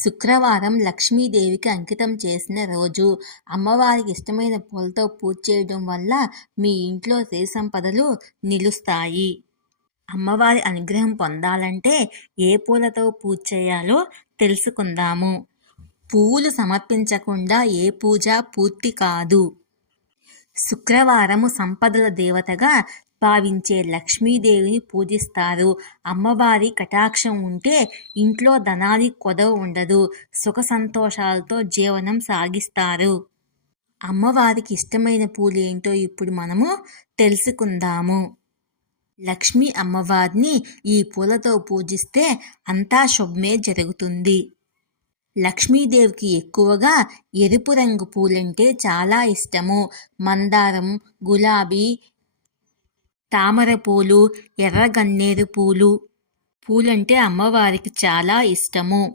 శుక్రవారం లక్ష్మీదేవికి అంకితం చేసిన రోజు. అమ్మవారికి ఇష్టమైన పూలతో పూజ చేయడం వల్ల మీ ఇంట్లో సిరి సంపదలు నిలుస్తాయి. అమ్మవారి అనుగ్రహం పొందాలంటే ఏ పూలతో పూజ చేయాలో తెలుసుకుందాము. పువ్వులు సమర్పించకుండా ఏ పూజ పూర్తి కాదు. శుక్రవారము సంపదల దేవతగా భావించే లక్ష్మీదేవిని పూజిస్తారు. అమ్మవారి కటాక్షం ఉంటే ఇంట్లో ధనానికి కొదవ ఉండదు. సుఖ సంతోషాలతో జీవనం సాగిస్తారు. అమ్మవారికి ఇష్టమైన పూలేంటో ఇప్పుడు మనము తెలుసుకుందాము. లక్ష్మీ అమ్మవారిని ఈ పూలతో పూజిస్తే అంతా శుభమే జరుగుతుంది. లక్ష్మీదేవికి ఎక్కువగా ఎరుపు రంగు పూలంటే చాలా ఇష్టము. మందారం, గులాబీ, తామర పూలు, ఎర్ర గన్నేరు పూలంటే అమ్మవారికి చాలా ఇష్టము.